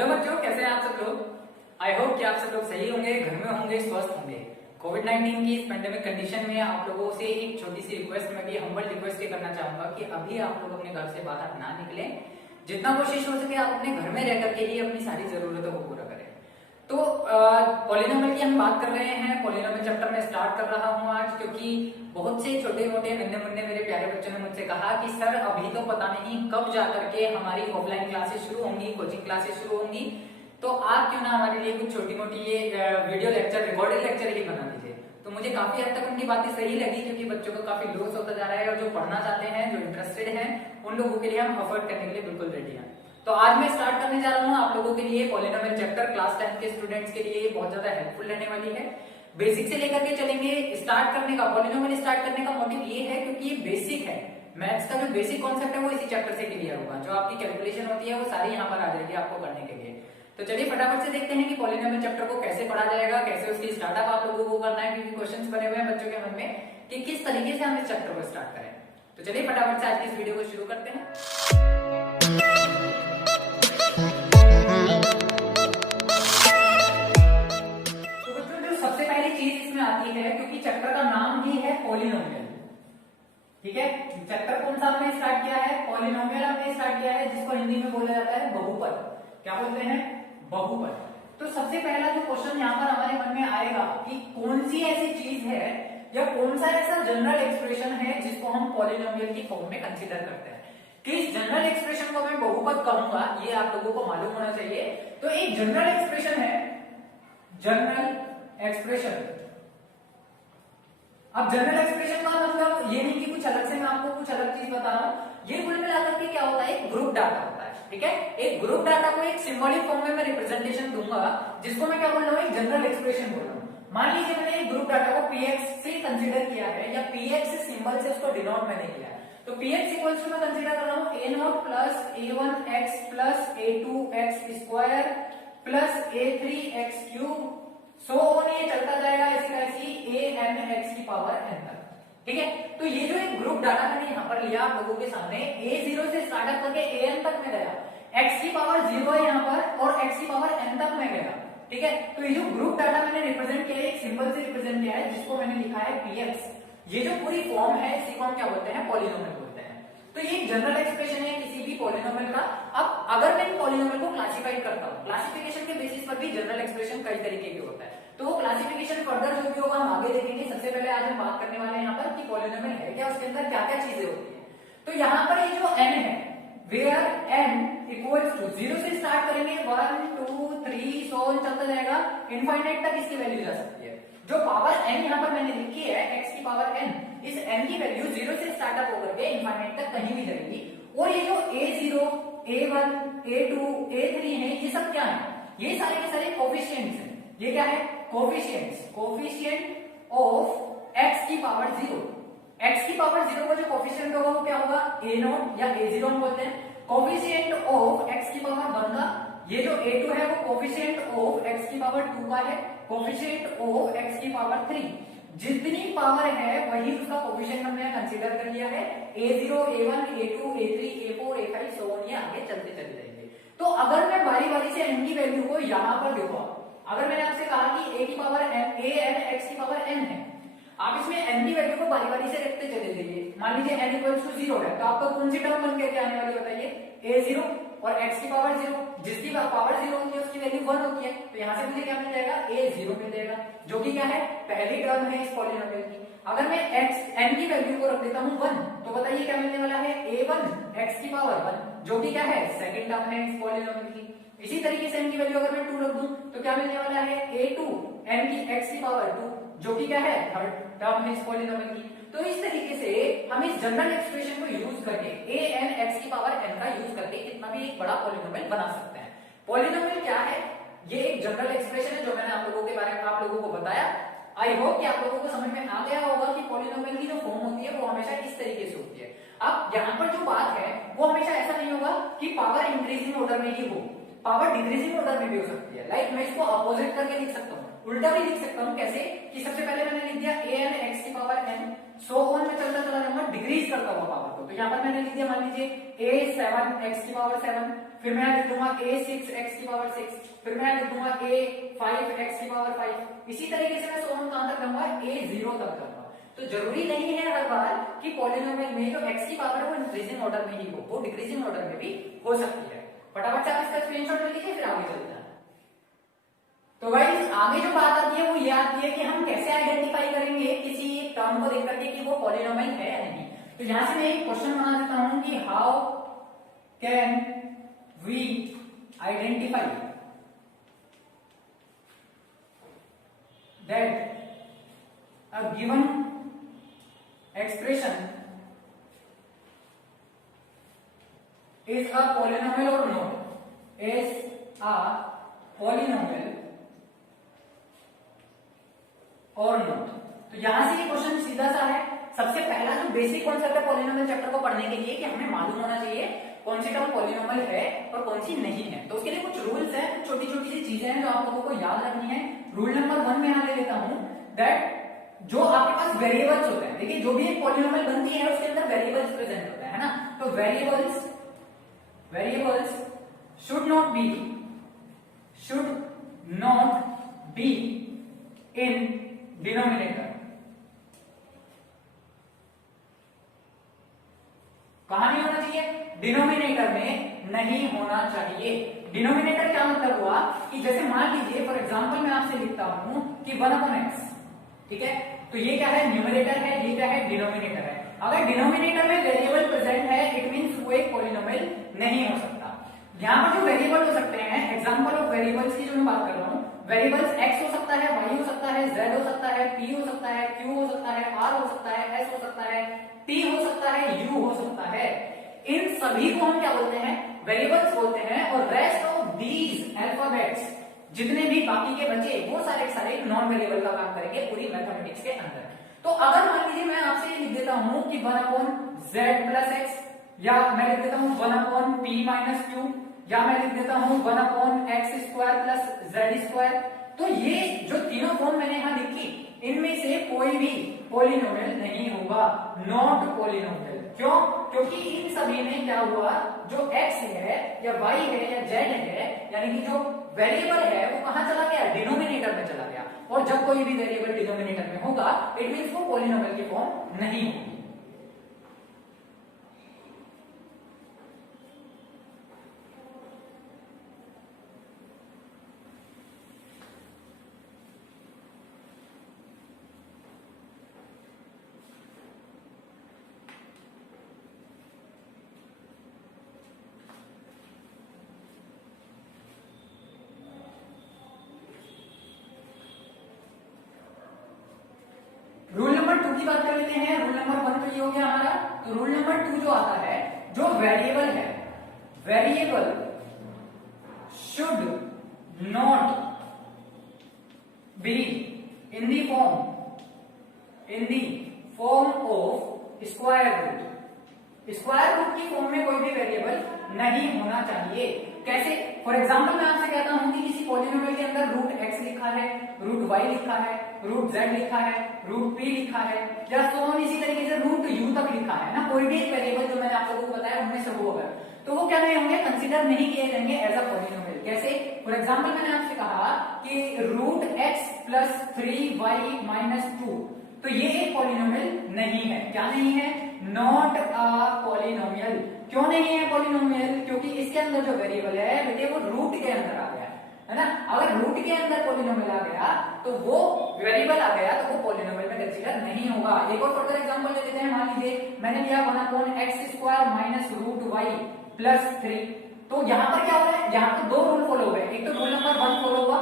Hello बच्चों, कैसे हैं आप सब लोग। आई होप कि आप सब लोग सही होंगे, घर में होंगे, स्वस्थ होंगे। कोविड-19 की इस पेंडेमिक कंडीशन में आप लोगों से एक छोटी सी रिक्वेस्ट, मैं भी हम्बल रिक्वेस्ट ये करना चाहूंगा कि अभी आप लोग अपने घर से बाहर ना निकलें। जितना कोशिश हो सके आप अपने घर में रह करके ही अपनी सारी जरूरतों को पूरा करें। तो पॉलिनोमियल की हम बात कर रहे हैं। पॉलिनोमियल चैप्टर में स्टार्ट कर रहा हूं आज, क्योंकि बहुत से छोटे मोटे नन्हे मुन्ने मेरे प्यारे बच्चों ने मुझसे कहा कि सर अभी तो पता नहीं कब जा करके हमारी ऑफलाइन क्लासेस शुरू होंगी, कोचिंग क्लासेस शुरू होंगी, तो आप क्यों ना हमारे लिए कुछ छोटी मोटी ये वीडियो लेक्चर, रिकॉर्डेड लेक्चर ही बना दीजिए। तो मुझे काफी हद तक उनकी बातें सही लगी, क्योंकि बच्चों को काफी लॉस होता जा रहा है और जो पढ़ना चाहते हैं, जो इंटरेस्टेड हैं, उन लोगों के लिए हम अफोर्ड करने के लिए बिल्कुल रेडी हैं। तो आज मैं स्टार्ट करने जा रहा हूँ आप लोगों के लिए पॉलिनोमियल चैप्टर। क्लास 10 के स्टूडेंट्स के लिए बहुत ज्यादा हेल्पफुल रहने वाली है। बेसिक से लेकर के चलेंगे। स्टार्ट करने का, पॉलिनोमियल स्टार्ट करने का मोटिव ये है क्योंकि ये बेसिक है। मैथ्स का जो बेसिक कॉन्सेप्ट है वो इसी चैप्टर से क्लियर होगा। जो आपकी कैलकुलेशन होती है वो सारी यहाँ पर आ जाएगी आपको करने के लिए। तो चलिए फटाफट से देखते हैं कि पॉलिनोमियल चैप्टर को कैसे पढ़ा जाएगा, कैसे उसकी स्टार्टअप आप लोगों को करना है, क्योंकि क्वेश्चंस बने हुए हैं बच्चों के मन में कि किस तरीके से हम इस चैप्टर को स्टार्ट करें। तो चलिए फटाफट से आज की इस वीडियो को शुरू करते हैं। तो बच्चों जो सबसे पहली चीज इसमें आती है, क्योंकि चैप्टर का नाम ही है पॉलिनोमियल, ठीक है। चैप्टर कौन सा हमने स्टार्ट किया है? पॉलिनोमियल हमने स्टार्ट किया है, जिसको हिंदी में बोला जाता है बहुपद। क्या बोलते हैं? बहुपद। तो सबसे पहला जो क्वेश्चन यहाँ पर हमारे मन में आएगा कि कौन सी ऐसी चीज है या कौन सा ऐसा जनरल एक्सप्रेशन है जिसको हम पॉलिनोमियल की फॉर्म में कंसीडर करते हैं। किस जनरल एक्सप्रेशन को मैं बहुपद कहूंगा ये आप लोगों को मालूम होना चाहिए। तो एक जनरल एक्सप्रेशन है, जनरल एक्सप्रेशन। अब जनरल एक्सप्रेशन का मतलब ये नहीं कि कुछ अलग से मैं आपको कुछ अलग चीज बता रहा हूं। ये कुल मिलाकर के क्या होता है? एक ग्रुप डाटा होता है, ठीक है। एक ग्रुप डाटा को एक सिंबॉलिक फॉर्म में मैं रिप्रेजेंटेशन दूंगा, जिसको मैं क्या बोल रहा हूँ? एक जनरल एक्सप्रेशन बोल रहा हूँ। मान लीजिए मैंने एक ग्रुप डाटा को px से कंसीडर किया है, या px सिंबल से उसको डिनोट मैंने किया है। तो px इक्वल्स टू मैं कंसीडर कर रहा हूँ a0 plus a1x plus a2x square plus a3x cube, so ये चलता जाएगा ऐसी कैसी an(x) की पावर n तक, ठीक है। तो ये जो एक ग्रुप डाटा मैंने यहाँ पर लिया आप लोगों के सामने, a0 से स्टार्टअप करके an तक में गया, x की पावर 0 है यहाँ पर और x की पावर n तक में गया, ठीक है। तो ये जो ग्रुप डाटा मैंने रिप्रेजेंट किया है, एक सिंबल से रिप्रेजेंट किया है, जिसको मैंने लिखा है px। ये जो पूरी फॉर्म है इसी को हम क्या बोलते हैं? पॉलिनोमियल बोलते हैं। तो ये जनरल एक्सप्रेशन है किसी भी पॉलिनोमियल का। अब अगर मैं पॉलिनोमियल को क्लासिफाई करता हूँ, क्लासिफिकेशन के बेसिस पर भी जनरल एक्सप्रेशन कई तरीके के होता है। तो वो क्लासिफिकेशन फर्दर जो भी होगा हम आगे देखेंगे। सबसे पहले आज हम बात करने वाले हैं यहाँ पर कि पॉलिनोमियल है क्या, उसके अंदर क्या क्या चीजें होती है। तो यहाँ पर ये जो n है, वेयर n इक्वल्स टू 0 से स्टार्ट करेंगे, 1 2 3 सो चलता जाएगा, इनफाइनाइट तक इसकी वैल्यू जा सकती है। जो पावर n यहाँ पर मैंने लिखी है, x की पावर n, इस n की वैल्यू 0 से स्टार्टअप होकर के इनफाइनाइट तक कहीं भी जाएगी। और ये जो a0 a1 a2 a3 है, ये सब क्या है? ये सारे के सारे कोफिशिएंट्स हैं। ये क्या है? कोफिशिएंट्स, कोफिशिएंट ऑफ x की पावर 0। x की पावर 0 का जो कोफिशिएंट होगा वो क्या होगा? a0 या a0 हम बोलते हैं। कोफिशिएंट ऑफ x की पावर 1 का, ये जो a2 है वो कोफिशिएंट ऑफ x की पावर 2 का है, कोफिशिएंट ऑफ x की पावर 3। जितनी पावर है वही उसका कोफिशिएंट हमने कंसीडर कर लिया है। a0 a1 a2 a3 a4 a5 so on, ये आगे चलते चले जाएंगे। तो अगर मैं बारी बारी से n की वैल्यू को यहाँ पर देखो, अगर मैंने आपसे कहा कि a की power n, a n x की पावर n है, आप इसमें n की वैल्यू को बारी बारी से रखते चले जाइए। मान लीजिए n इक्वल्स टू 0 है, तो आपको कौन सी टर्म बन के आने वाली बताइए? a0 और x की पावर 0, जिसकी पावर 0 होती है उसकी वैल्यू 1 होती है। तो यहाँ से मुझे क्या मिल जाएगा? a0 मिल जाएगा, जो कि क्या है? पहली टर्म है इस पॉलिनोमियल की। अगर मैं n की वैल्यू को रख देता हूँ 1, तो बताइए क्या मिलने वाला है? a1 x की पावर 1, जो कि क्या है? सेकंड टर्म है इस पॉलिनोमियल की। इसी तरीके से n की वैल्यू अगर मैं 2 रख दूं तो क्या मिलने वाला है? a2 n की x की पावर 2, जो कि क्या है? थर्ड टर्म है इस पॉलिनोमियल की। तो इस तरीके से हम इस जनरल एक्सप्रेशन को यूज करके a n x की पावर n का यूज करके कितना भी एक बड़ा पॉलिनोमियल बना सकते हैं। पॉलिनोमियल क्या है? ये एक जनरल एक्सप्रेशन है जो मैंने आप लोगों के बारे में आप लोगों को बताया। आई होप कि आप लोगों को समझ में आ गया होगा कि पॉलिनोमियल की जो फॉर्म होती है वो हमेशा इस तरीके से होती है। अब यहाँ पर जो बात है वो हमेशा ऐसा नहीं होगा कि पावर इंक्रीजिंग ऑर्डर में ही हो, पावर डिक्रीजिंग ऑर्डर में भी हो सकती है। लाइक मैं इसको अपोजिट करके लिख सकता हूँ, उल्टा भी लिख सकता हूँ। कैसे? कि सबसे पहले मैंने लिख दिया a n x की पावर n, सो ऑन में चलता चला जाऊंगा डिक्रीज करता हुआ पावर को। तो यहाँ पर मैंने लिख दिया, मान लीजिए a7 x की पावर 7, फिर मैं लिख दूंगा a 6x की पावर 6, फिर मैं लिख दूंगा a 5x की पावर 5। इसी तरीके से मैं सोम कहां तक जाऊंगा, a 0 तक जाऊंगा। तो जरूरी नहीं है हर बार कि पॉलिनोमियल में जो x की पावर है वो इंक्रीजिंग ऑर्डर में ही हो, वो डिक्रीजिंग ऑर्डर में भी हो सकती है। फटाफट से आप इसका स्क्रीनशॉट ले लीजिए, फिर आगे चलते हैं। तो गाइस आगे जो बात आती है वो ये आती है कि हम कैसे आइडेंटिफाई करेंगे किसी एक टर्म को देख करके कि वो पॉलिनोमियल है या नहीं। तो यहां से मैं एक क्वेश्चन बना देता हूं कि how can we identify that a given expression is a polynomial और नॉट, इज अ पॉलिनोमियल और नॉट। तो यहां से ये क्वेश्चन सीधा सा है। सबसे पहला जो बेसिक कॉन्सेप्ट है पॉलिनोमियल चैप्टर को पढ़ने के लिए कि हमें मालूम होना चाहिए कौन सी टर्म पॉलिनोमियल है और कौन सी नहीं है। तो उसके लिए कुछ रूल्स हैं, छोटी छोटी सी चीजें हैं जो आप लोगों को याद रखनी है। रूल नंबर 1 में यहां ले लेता हूं दैट जो आपके पास वेरिएबल्स होते हैं, देखिए जो भी एक पॉलिनोमियल बनती है उसके अंदर वेरिएबल्स प्रेजेंट होते हैं, है ना। तो variables should not be in denominator. कहां नहीं होना चाहिए, डिनोमिनेटर में नहीं होना चाहिए। डिनोमिनेटर क्या मतलब हुआ कि जैसे मान लीजिए फॉर एग्जांपल मैं आपसे लिखता हूं कि 1/x, ठीक है। तो ये क्या है, न्यूमरेटर है, ये क्या है, डिनोमिनेटर है। अगर डिनोमिनेटर में वेरिएबल प्रेजेंट है इट मींस वो एक पॉलिनोमियल नहीं हो सकता। यहां पर जो वेरिएबल हो सकते हैं, एग्जांपल ऑफ वेरिएबल्स की जो मैं बात कर रहा हूं, वेरिएबल्स x हो सकता है, y हो सकता है, z हो सकता है, p हो सकता है, q हो सकता है, r हो सकता है, s हो सकता है, t हो सकता है, u हो सकता है। इन सभी को हम क्या बोलते हैं, वेरिएबल्स बोलते हैं। और रेस्ट ऑफ दीज अल्फाबेट्स, जितने भी बाकी के बचे वो सारे नॉन वेरिएबल का काम करेंगे पूरी मैथमेटिक्स के अंदर। तो अगर मान लीजिए मैं आपसे लिख देता हूं कि 1/z प्लस x, या मैं लिख देता हूं 1/p माइनस q, या मैं लिख देता हूं 1/x² प्लस z²। तो ये जो तीनों फॉर्म मैंने यहां लिखी इनमें से कोई भी पॉलिनोमियल नहीं होगा, नॉट पॉलिनोमियल। क्यों, क्योंकि इन सभी में क्या हुआ, जो x है या y है या z है, यानी कि जो वेरिएबल है वो कहां चला गया, डिनोमिनेटर में चला गया। और जब कोई भी वेरिएबल डिनोमिनेटर में होगा इट मींस वो पॉलिनोमियल की फॉर्म नहीं होगी। रूल नंबर 2 की बात कर लेते हैं। रूल नंबर 1 तो ये हो गया हमारा। तो रूल नंबर 2 जो आता है, जो वेरिएबल है, variable should not be in the form of square root. Square root की फॉर्म में कोई भी वेरिएबल नहीं होना चाहिए। कैसे, फॉर एग्जाम्पल मैं आपसे कहता हूं कि किसी पॉलिनोमियल के अंदर रूट x लिखा है, रूट y लिखा है, रूट z लिखा है, रूट p लिखा है, या सो ऑन इसी तरीके से रूट u तक लिखा है ना, कोई भी एक वेरिएबल जो मैंने आप लोगों को बताया उनमें से वो होगा, तो वो क्या नहीं होंगे, कंसीडर नहीं किए जाएंगे एज अ पॉलिनोमियल। कैसे, फॉर एग्जाम्पल मैंने आपसे कहा कि root x plus 3y minus 2, तो ये एक पॉलिनोमियल नहीं है। क्या नहीं है, नॉट अ पॉलिनोमियल। क्यों नहीं है पॉलिनोमियल, क्योंकि इसके अंदर जो वेरिएबल है बेटे वो रूट के अंदर आ गया है ना। अगर रूट के अंदर पॉलिनोमियल आ गया तो वो वेरिएबल आ गया तो वो पॉलिनोमियल में कंसीडर नहीं होगा। एक और फर्दर एग्जांपल ले लेते हैं। मान लीजिए मैंने लिया 1/x² minus root y plus 3, तो यहाँ पर क्या हो रहा है, यहाँ पर दो रूल फॉलो हो गए। एक तो रूल नंबर 1 फॉलो हुआ,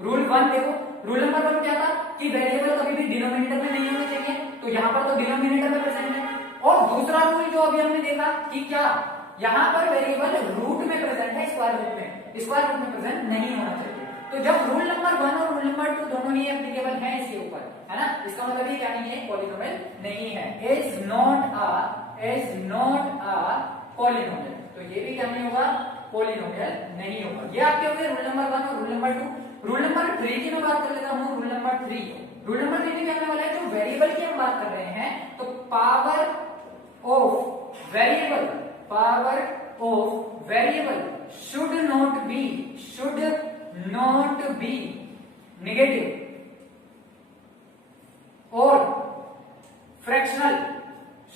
रूल 1 देखो, रूल नंबर 1 क्या था कि वेरिएबल कभी भी डिनोमिनेटर में नहीं होना चाहिए, तो यहाँ पर तो डिनोमिनेटर में प्रेजेंट है। और दूसरा रूल जो अभी हमने देखा कि क्या यहाँ पर वेरिएबल रूट में प्रेजेंट है, स्क्वायर रूट में प्रेजेंट नहीं होना चाहिए। तो जब रूल नंबर 1 और रूल नंबर 2 दोनों ही एप्लीकेबल हैं इसके ऊपर, है ना, इसका मतलब ये क्या नहीं है, पॉलिनोमियल नहीं है, इज नॉट अ पॉलिनोमियल। तो ये भी क्या नहीं होगा, पॉलिनोमियल नहीं होगा। ये आपके हो गए रूल नंबर 1 और रूल नंबर 2। रूल नंबर 3 की मैं बात कर लेता हूँ। रूल नंबर 3 में कहने वाला है जो वेरिएबल की हम बात कर रहे हैं, तो power of variable should not be negative और fractional,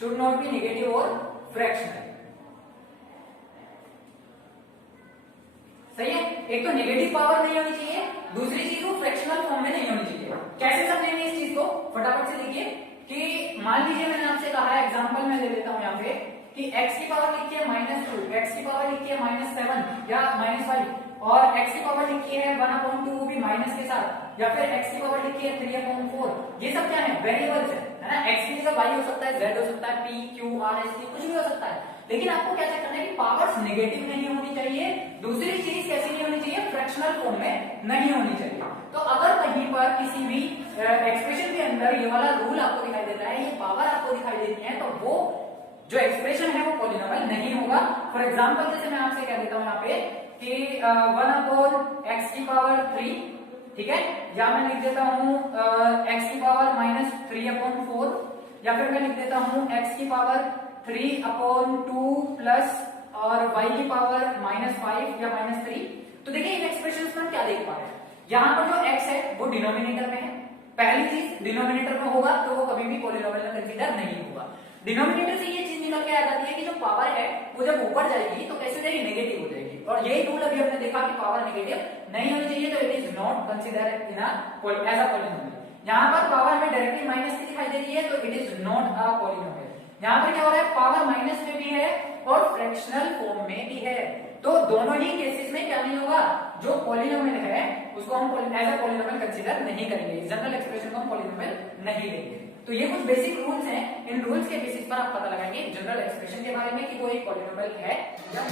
should not be negative और फ्रैक्शनल। सही है, एक तो नेगेटिव पावर नहीं होनी चाहिए, दूसरी चीज वो फ्रैक्शनल फॉर्म में नहीं होनी चाहिए। कैसे समझेंगे इस चीज को, फटाफट से देखिए कि मान लीजिए मैंने आपसे कहा है, एग्जांपल मैं ले लेता हूं यहाँ पे कि x की पावर लिखी है -2, x की पावर लिखी है -7 या -5 और x की पावर लिखी है 1/2 वो भी माइनस के साथ, या फिर x की पावर लिखी है 3/4। ये सब क्या है, वेरिएबल्स है ना। x की जगह y हो सकता है, z हो सकता है, p q r s t कुछ भी हो सकता है, लेकिन आपको क्या चेक करना है कि पावर्स नेगेटिव नहीं होनी चाहिए, दूसरी चीज कैसी नहीं होनी चाहिए, फ्रैक्शनल फॉर्म में नहीं होनी चाहिए। तो अगर कहीं पर किसी भी एक्सप्रेशन के अंदर ये वाला रूल आपको दिखाई देता है, ये पावर आपको दिखाई देती है, तो वो जो एक्सप्रेशन है वो पॉलिनोमियल नहीं होगा। फॉर एग्जांपल जैसे मैं आपसे कह देता हूं यहाँ पे कि 1/x की पावर 3, ठीक है, या मैं लिख देता हूं x की पावर -3/4, या फिर मैं लिख देता हूं x की पावर 3/2 प्लस और y की पावर -5 या -3। तो देखिए इन एक्सप्रेशंस में क्या देख पा रहे हैं, यहाँ पर जो x है वो डिनोमिनेटर में है, पहली चीज डिनोमिनेटर में होगा तो वो कभी भी पॉलिनोमियल में कंसीडर नहीं होगा। डिनोमिनेटर से ये चीज निकल के आ जाती है कि जो पावर है वो जब ऊपर जाएगी तो कैसे जाएगी, नेगेटिव हो जाएगी, और यही रूल अभी हमने देखा कि पावर नेगेटिव नहीं होनी चाहिए, तो it is not consider as a polynomial. यहाँ पर पावर हमें डायरेक्टली माइनस की दिखाई दे रही है, तो it is not a polynomial. यहाँ पर क्या हो रहा है, पावर माइनस में भी है और फ्रैक्शनल फॉर्म में भी है, तो दोनों ही केसेस में क्या नहीं होगा, जो पॉलिनोमियल है उसको हम एज अ पॉलिनोमियल कंसीडर नहीं करेंगे, जनरल एक्सप्रेशन को हम पॉलिनोमियल नहीं लेंगे। तो ये कुछ बेसिक रूल्स हैं, इन रूल्स के बेसिस पर आप पता लगाएंगे जनरल एक्सप्रेशन के बारे में कि वो एक पॉलिनोमियल है या